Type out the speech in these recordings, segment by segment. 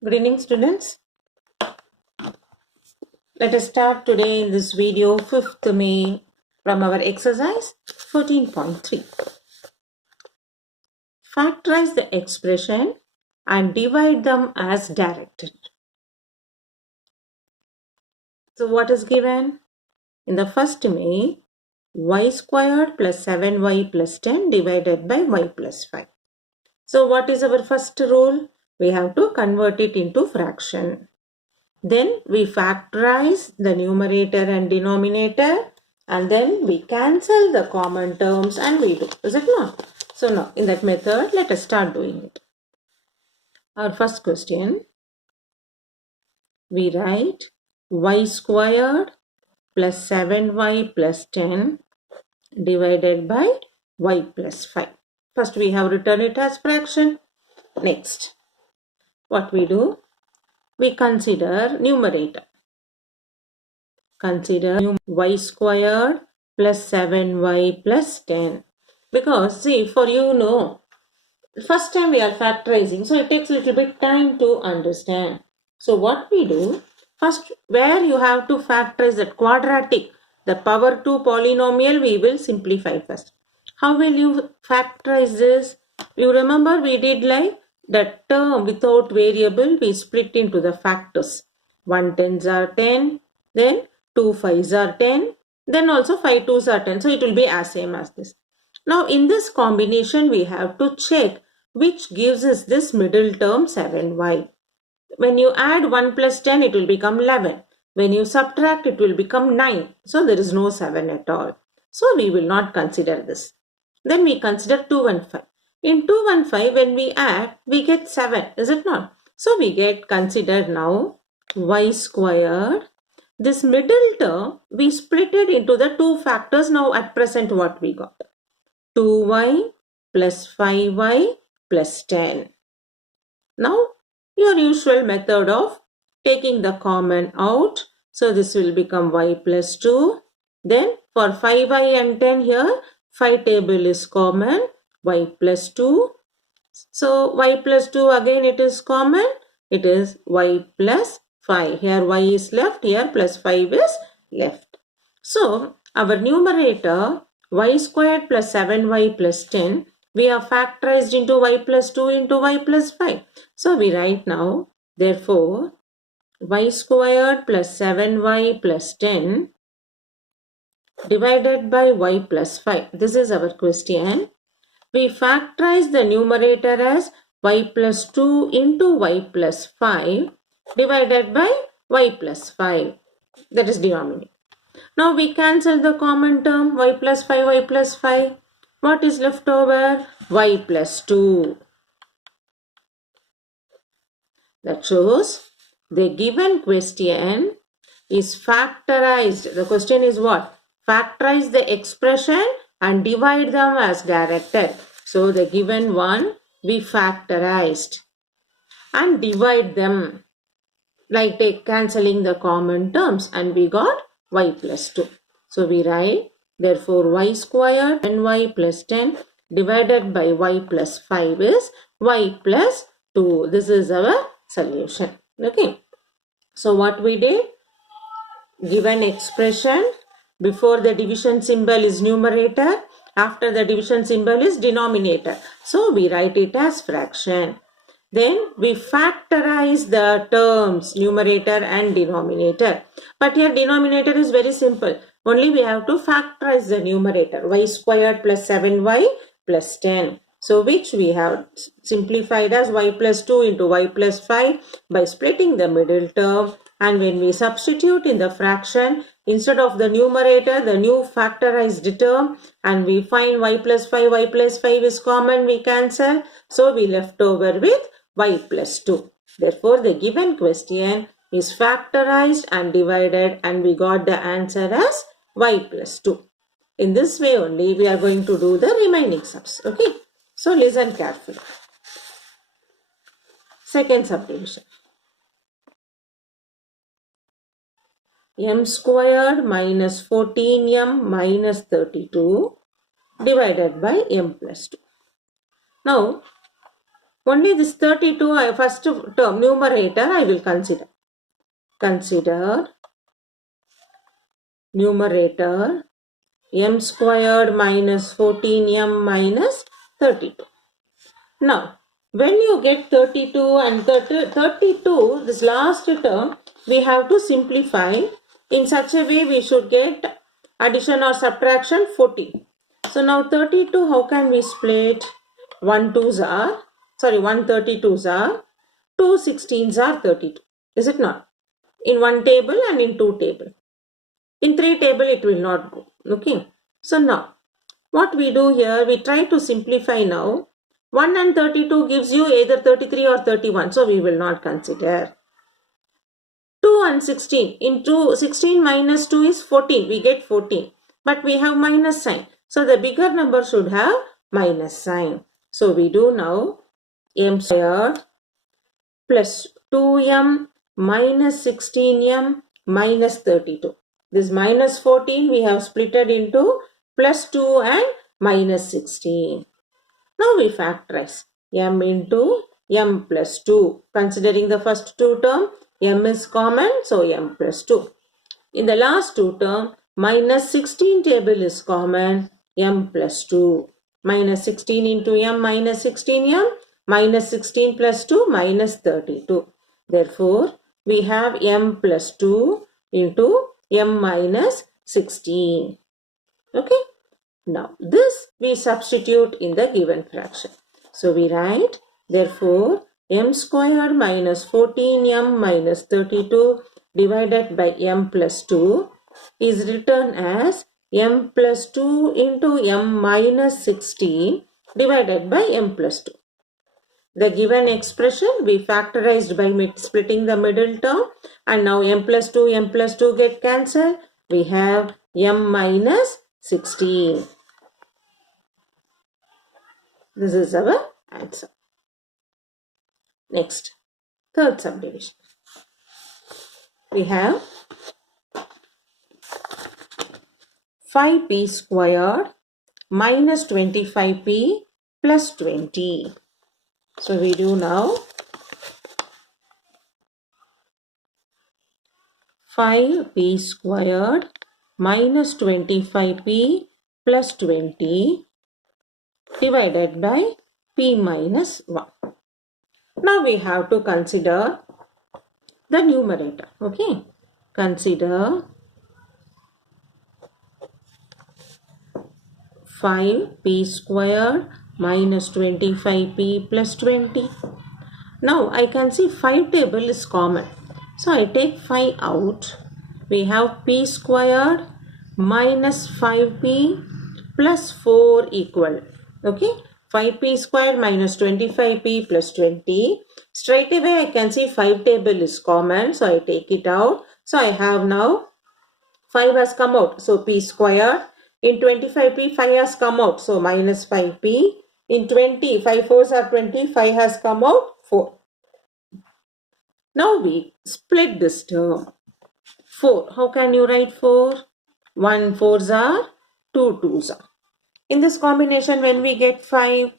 Good evening, students. Let us start today in this video 5th May from our exercise 14.3. Factorize the expression and divide them as directed. So what is given? In the first May, y squared plus 7y plus 10 divided by y plus 5. So what is our first rule? We have to convert it into fraction. Then we factorize the numerator and denominator, and then we cancel the common terms and we do. Is it not? So now in that method, let us start doing it. Our first question, we write y squared plus 7y plus 10 divided by y plus 5. First we have written it as fraction. Next, what we do? We consider numerator. Consider y squared plus 7y plus 10. Because see, for first time we are factorizing, so it takes a little bit time to understand. So what we do, first where you have to factorize that quadratic, the power 2 polynomial, we will simplify first. How will you factorize this? You remember we did like the term without variable, we split into the factors. 1 tens are 10, then 2 5s are 10, then also 5 2s are 10. So it will be as same as this. Now in this combination we have to check which gives us this middle term 7y. When you add 1 plus 10 it will become 11. When you subtract it will become 9. So there is no 7 at all. So we will not consider this. Then we consider 2 and 5. In 2 and 5 when we add we get 7. Is it not? So we get considered now y squared. This middle term we split it into the two factors. Now at present what we got? 2y plus 5y plus 10. Now your usual method of taking the common out. So this will become y plus 2. Then for 5y and 10 here, 5 table is common, y plus 2. So y plus 2 again it is common, it is y plus 5. Here y is left, here plus 5 is left. So our numerator y squared plus 7y plus 10, we have factorized into y plus 2 into y plus 5. So we write now, therefore, y squared plus 7y plus 10 divided by y plus 5. This is our question. We factorize the numerator as y plus 2 into y plus 5 divided by y plus 5. That is denominator. Now we cancel the common term y plus 5, y plus 5. What is left over? Y plus 2. That shows the given question is factorized. The question is what? Factorize the expression and divide them as directed. So the given one we factorized and divide them like cancelling the common terms and we got y plus 2. So we write therefore y squared and y plus 10 divided by y plus 5 is y plus 2. This is our solution. Okay. So what we did? Given expression, before the division symbol is numerator, after the division symbol is denominator. So we write it as fraction. Then we factorize the terms numerator and denominator. But here denominator is very simple. Only we have to factorize the numerator. Y squared plus 7y plus 10. So which we have simplified as y plus 2 into y plus 5 by splitting the middle term. And when we substitute in the fraction, instead of the numerator, the new factorized term, and we find y plus 5 is common, we cancel. So we left over with y plus 2. Therefore, the given question is factorized and divided and we got the answer as y plus 2. In this way only we are going to do the remaining sums. Okay. So listen carefully. Second subdivision. M squared minus 14m minus 32 divided by m plus 2. Now, Only this 32, first term, numerator, I will consider. Consider numerator m squared minus 14m minus 32. Now, when you get 32 and 32, this last term, we have to simplify. In such a way, we should get addition or subtraction 14. So now 32, how can we split? 1 32s are, 2 16s are 32. Is it not? In one table and in two table. In three table, it will not go. Okay. So now, what we do here, we try to simplify now. 1 and 32 gives you either 33 or 31. So we will not consider. 2 and 16. Into 16 minus 2 is 14. We get 14. But we have minus sign. So the bigger number should have minus sign. So we do now m squared plus 2m minus 16m minus 32. This minus 14 we have splitted into plus 2 and minus 16. Now we factorize m into m plus 2. Considering the first two term, m is common, so m plus 2. In the last two term, minus 16 table is common, m plus 2. Minus 16 into m minus 16m, minus 16 plus 2 minus 32. Therefore, we have m plus 2 into m minus 16. Okay. Now, this we substitute in the given fraction. So, we write, therefore, m squared minus 14m minus 32 divided by m plus 2 is written as m plus 2 into m minus 16 divided by m plus 2. The given expression we factorized by splitting the middle term, and now m plus 2 get cancelled. We have m minus 16. This is our answer. Next, third subdivision. We have 5p squared minus 25p plus 20. So we do now 5p squared minus 25p plus 20 divided by p minus 1. Now we have to consider the numerator. Okay. Consider 5p squared minus 25p plus 20. Now I can see 5 table is common. So I take 5 out. We have p squared minus 5p plus 4 equal. Okay. 5p squared minus 25p plus 20. Straight away I can see 5 table is common. So I take it out. So I have now 5 has come out. So p squared. In 25p 5 has come out. So minus 5p. In 20, 5 fours are 20. 5 has come out. 4. Now we split this term. 4. How can you write 4? 1 fours are, 2 twos are. In this combination, when we get 5,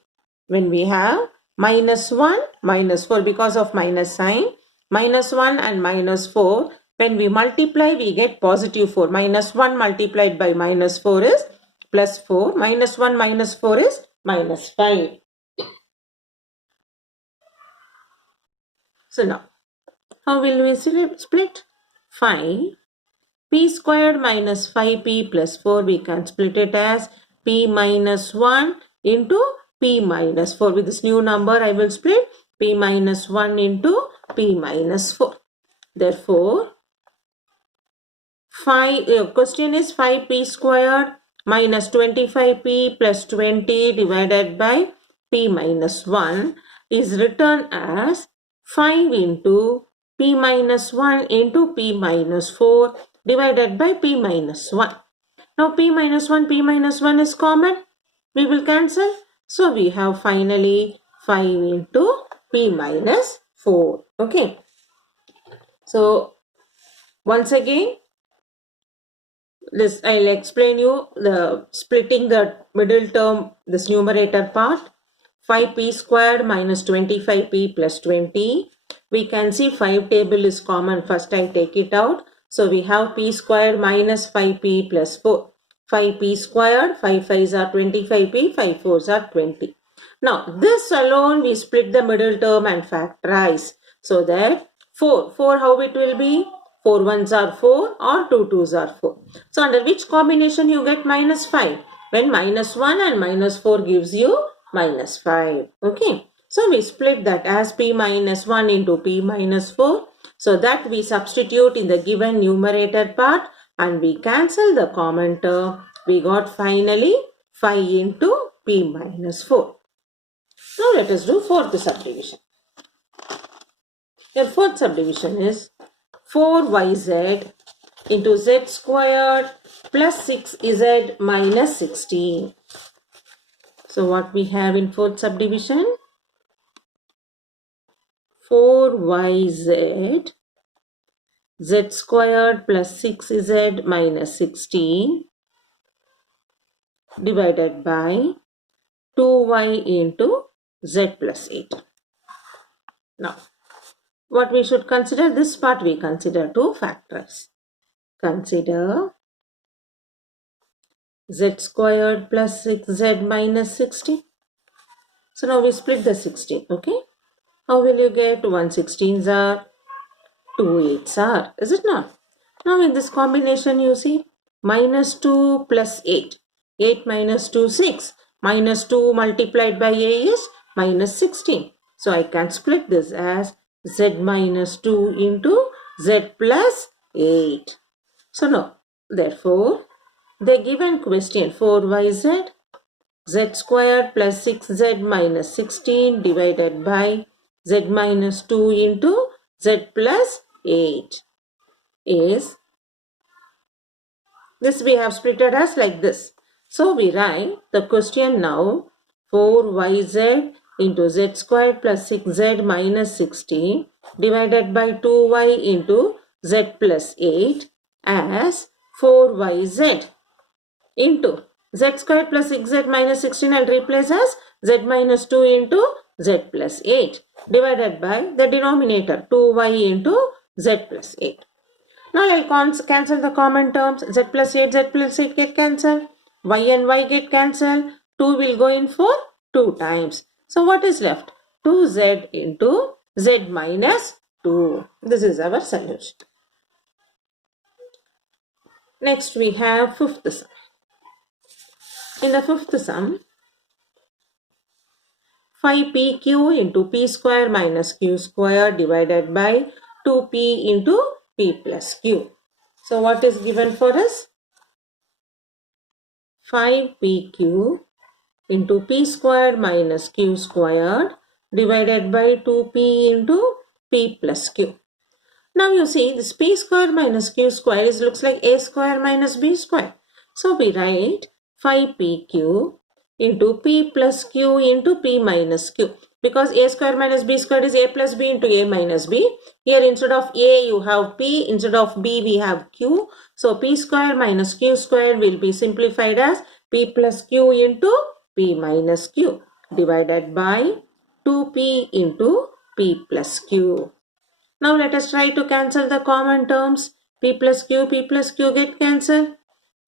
when we have minus 1, minus 4 because of minus sign, minus 1 and minus 4, when we multiply, we get positive 4. Minus 1 multiplied by minus 4 is plus 4. Minus 1 minus 4 is minus 5. So now, how will we split? 5. P squared minus 5p plus 4, we can split it as p minus 1 into p minus 4. With this new number, I will split p minus 1 into p minus 4. Therefore, question is 5p squared minus 25p plus 20 divided by p minus 1 is written as 5 into p minus 1 into p minus 4 divided by p minus 1. Now p minus 1 is common. We will cancel. So we have finally 5 into p minus 4. Okay. So once again, this I'll explain you the splitting the middle term, this numerator part. 5p squared minus 25p plus 20. We can see 5 table is common. First I take it out. So we have p squared minus 5p plus 4. 5p squared, 5 5s are 25p, 5 4s are 20. Now this alone we split the middle term and factorize. So that 4 how it will be? 4 ones are 4 or 2 twos are 4. So under which combination you get minus 5? When minus 1 and minus 4 gives you minus 5. Okay. So we split that as p minus 1 into p minus 4. So that we substitute in the given numerator part and we cancel the common term. We got finally 5 into p minus 4. Now let us do fourth subdivision. Your fourth subdivision is 4yz into z squared plus 6z minus 16. So what we have in fourth subdivision? 4yz z squared plus 6z minus 16 divided by 2y into z plus 8. Now, what we should consider, this part we consider to factorize. Consider z squared plus 6z minus 16. So now we split the 16, okay? How will you get 1 16s are, 2 8s are, is it not? Now in this combination you see, minus 2 plus 8. 8 minus 2, 6. Minus 2 multiplied by a is minus 16. So I can split this as z minus 2 into z plus 8. So now, therefore, the given question 4yz, z squared plus 6z minus 16 divided by z minus 2 into z plus 8 is, this we have splitted as like this. So we write the question now 4yz into z squared plus 6z minus 16 divided by 2y into z plus 8 as 4yz into z squared plus 6z minus 16 I'll replace as z minus 2 into z plus 8 divided by the denominator 2y into z plus 8. Now I'll cancel the common terms. Z plus 8 get cancelled. Y and y get cancelled. 2 will go in for 2 times. So what is left? 2z into z minus 2. This is our solution. Next we have fifth sum. In the fifth sum, 5pq into p square minus q square divided by 2p into p plus q. So what is given for us? 5pq into p squared minus q squared divided by 2p into p plus q. Now you see this p squared minus q squared looks like a square minus b square. So we write 5pq into p plus q into p minus q. Because a square minus b squared is a plus b into a minus b. Here instead of a you have p, instead of b we have q. So p square minus q square will be simplified as p plus q into p minus q divided by 2p into p plus q. Now let us try to cancel the common terms. P plus q get cancelled.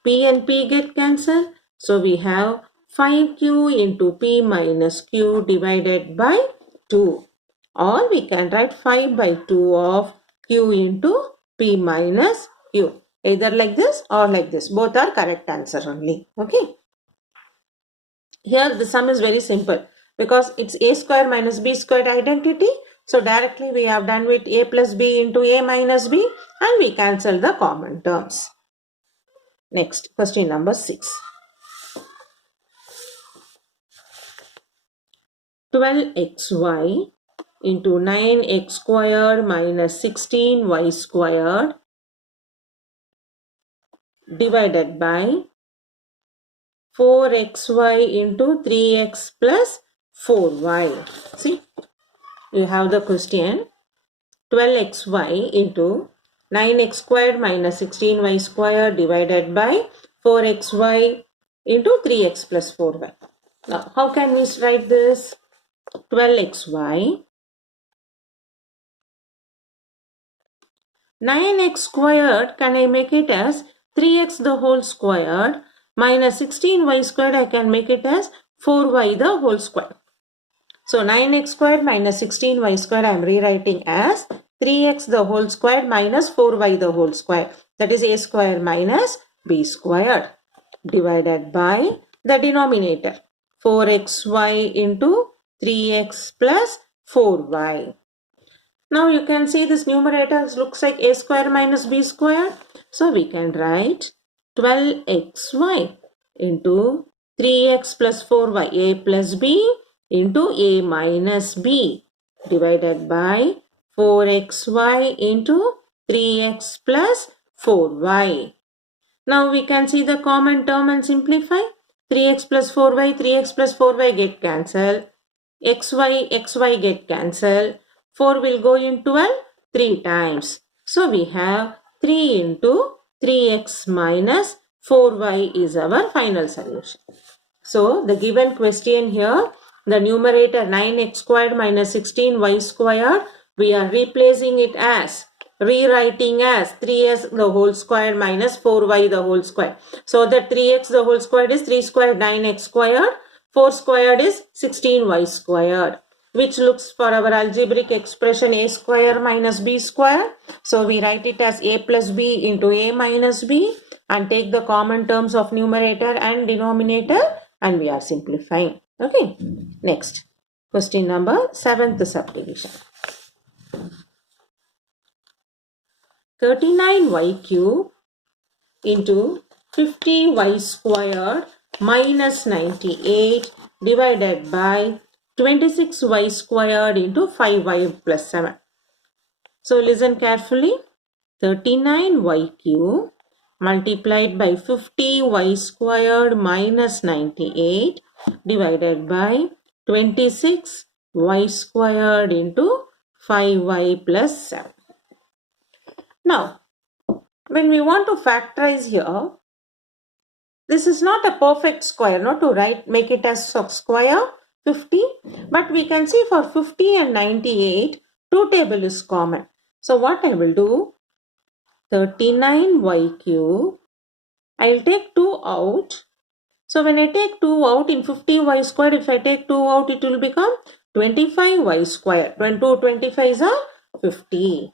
P and p get cancelled. So we have 5q into p minus q divided by 2. Or we can write 5 by 2 of q into p minus q. Either like this or like this. Both are correct answer only. Okay. Here the sum is very simple. Because it's a square minus b squared identity. So directly we have done with a plus b into a minus b. And we cancel the common terms. Next, question number 6. 12xy into 9x squared minus 16y squared divided by 4xy into 3x plus 4y. See, you have the question 12xy into 9x squared minus 16y squared divided by 4xy into 3x plus 4y. Now, how can we write this? 12xy. 9x squared, can I make it as 3x the whole squared minus 16y squared, I can make it as 4y the whole squared. So 9x squared minus 16y squared I am rewriting as 3x the whole squared minus 4y the whole squared. That is a square minus b squared divided by the denominator 4xy into 3x plus 4y. Now you can see this numerator looks like a square minus b square. So we can write 12xy into 3x plus 4y, a plus b into a minus b divided by 4xy into 3x plus 4y. Now we can see the common term and simplify. 3x plus 4y, 3x plus 4y get cancelled. xy get cancelled. 4 will go in 12 3 times. So we have 3 into 3x minus 4y is our final solution. So the given question here, the numerator 9x squared minus 16y squared, we are replacing it as, rewriting as 3x the whole square minus 4y the whole square. So the 3x the whole squared is 3 squared 9x squared, 4 squared is 16y squared, which looks for our algebraic expression a square minus b square. So we write it as a plus b into a minus b and take the common terms of numerator and denominator and we are simplifying. Okay. Next. Question number 7th subdivision. 39y cube into 50y squared minus 98 divided by 26y squared into 5y plus 7. So listen carefully. 39y cube multiplied by 50y squared minus 98 divided by 26y squared into 5y plus 7. Now, when we want to factorize here, this is not a perfect square, not to make it as square 50, but we can see for 50 and 98, two table is common. So what I will do, 39y cube, I will take 2 out. So when I take 2 out in 50y squared, if I take 2 out, it will become 25y squared. When 2 25s are 50.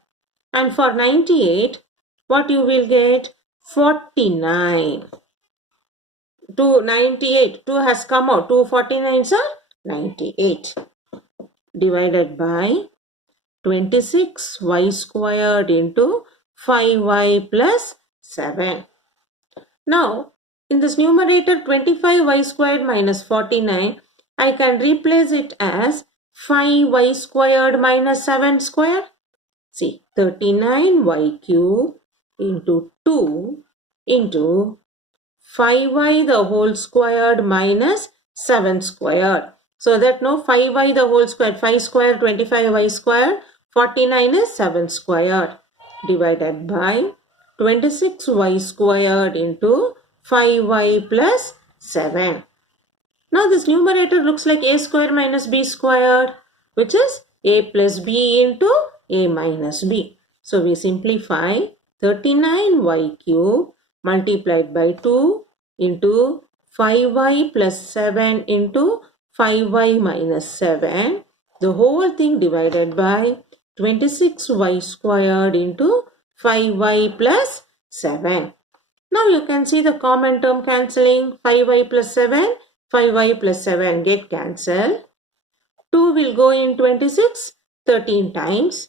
And for 98, what you will get? 49. 298, 2 has come out, 2 49s are 98 divided by 26y squared into 5y plus 7. Now, in this numerator 25y squared minus 49, I can replace it as 5y squared minus 7 squared. See, 39y cube into 2 into 5y the whole squared minus 7 squared. So that no 5y the whole squared, 5 squared, 25y squared, 49 is 7 squared divided by 26y squared into 5y plus 7. Now this numerator looks like a square minus b squared, which is a plus b into a minus b. So we simplify 39y cube multiplied by 2 into 5y plus 7 into 5y minus 7. The whole thing divided by 26y squared into 5y plus 7. Now you can see the common term cancelling. 5y plus 7, 5y plus 7 get cancelled. 2 will go in 26 13 times.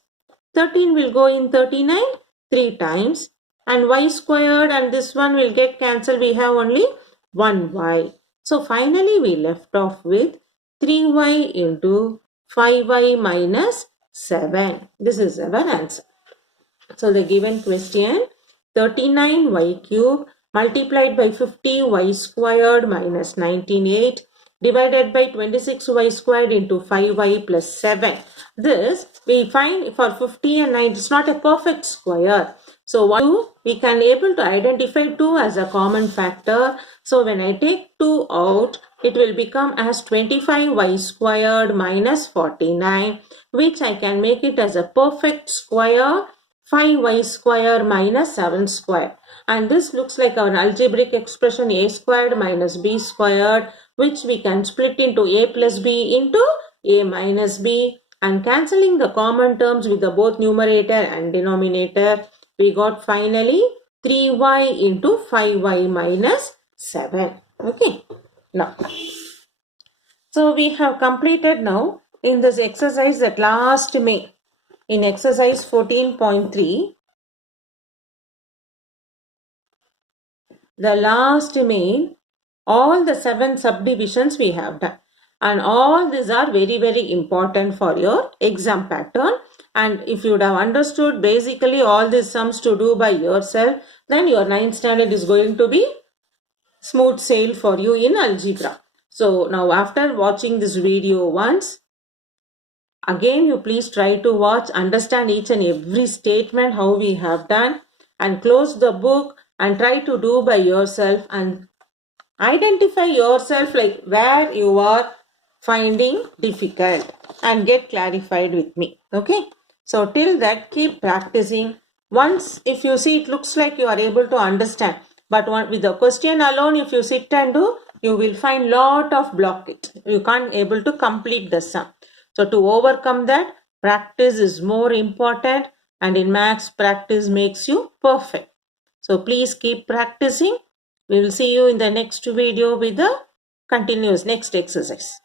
13 will go in 39 3 times. And y squared and this one will get cancelled. We have only 1y. So finally we left off with 3y into 5y minus 7. This is our answer. So the given question, 39y cube multiplied by 50y squared minus 198 divided by 26y squared into 5y plus 7. This we find for 50 and 9, it's not a perfect square. So what do we can able to identify 2 as a common factor. So when I take 2 out, it will become as 25y squared minus 49, which I can make it as a perfect square 5y square minus 7 square. And this looks like our algebraic expression a squared minus b squared, which we can split into a plus b into a minus b. And cancelling the common terms with the both numerator and denominator, we got finally 3y into 5y minus 7. Okay. Now, so we have completed now in this exercise that last May, in exercise 14.3, the last May, all the 7 subdivisions we have done. And all these are very, very important for your exam pattern. And if you would have understood basically all these sums to do by yourself, then your 9th standard is going to be smooth sail for you in algebra. So now after watching this video once, again you please try to watch, understand each and every statement how we have done, and close the book and try to do by yourself and identify yourself like where you are finding difficult and get clarified with me. Okay. So till that, keep practicing. Once if you see it looks like you are able to understand, but with the question alone, if you sit and do, you will find lot of blockage. You can't able to complete the sum. So to overcome that, practice is more important, and in maths, practice makes you perfect. So please keep practicing. We will see you in the next video with the continuous next exercise.